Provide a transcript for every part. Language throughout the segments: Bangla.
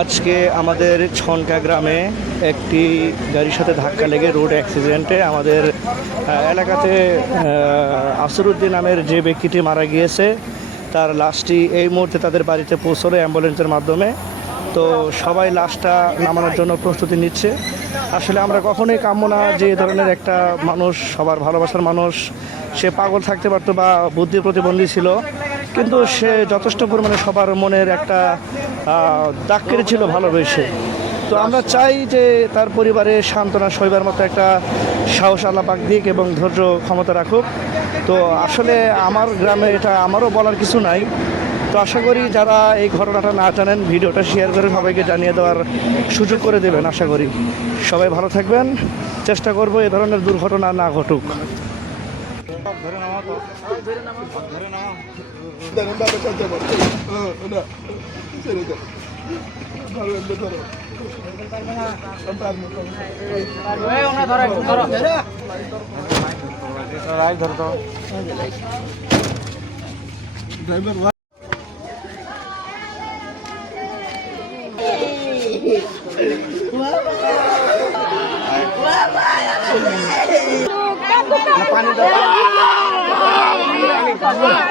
আজকে আমাদের ছনকা গ্রামে একটি গাড়ির সাথে ধাক্কা লেগে রোড অ্যাক্সিডেন্টে আমাদের এলাকাতে আসরুদ্দিন নামের যে ব্যক্তিটি মারা গিয়েছে তার লাশটি এই মুহূর্তে তাদের বাড়িতে পৌঁছলো অ্যাম্বুলেন্সের মাধ্যমে। তো সবাই লাশটা নামানোর জন্য প্রস্তুতি নিচ্ছে। আসলে আমরা কখনোই কাম্য না যে এই ধরনের একটা মানুষ, সবার ভালোবাসার মানুষ, সে পাগল থাকতে পারতো বা বুদ্ধি প্রতিবন্ধী ছিল, কিন্তু সে যথেষ্ট পরিমাণে সবার মনের একটা দাগ কেটেছিল ভালোবেসে। তো আমরা চাই যে তার পরিবারে সান্ত্বনা সইবার মতো একটা সাহস আল্লাহ পাক দিক এবং ধৈর্য ক্ষমতা রাখুক। তো আসলে আমার গ্রামে এটা আমারও বলার কিছু নাই। তো আশা করি যারা এই ঘটনাটা না জানেন ভিডিওটা শেয়ার করে সবাইকে জানিয়ে দেওয়ার সুযোগ করে দেবেন। আশা করি সবাই ভালো থাকবেন, চেষ্টা করব এ ধরনের দুর্ঘটনা না ঘটুক।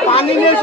পানি নিয়ে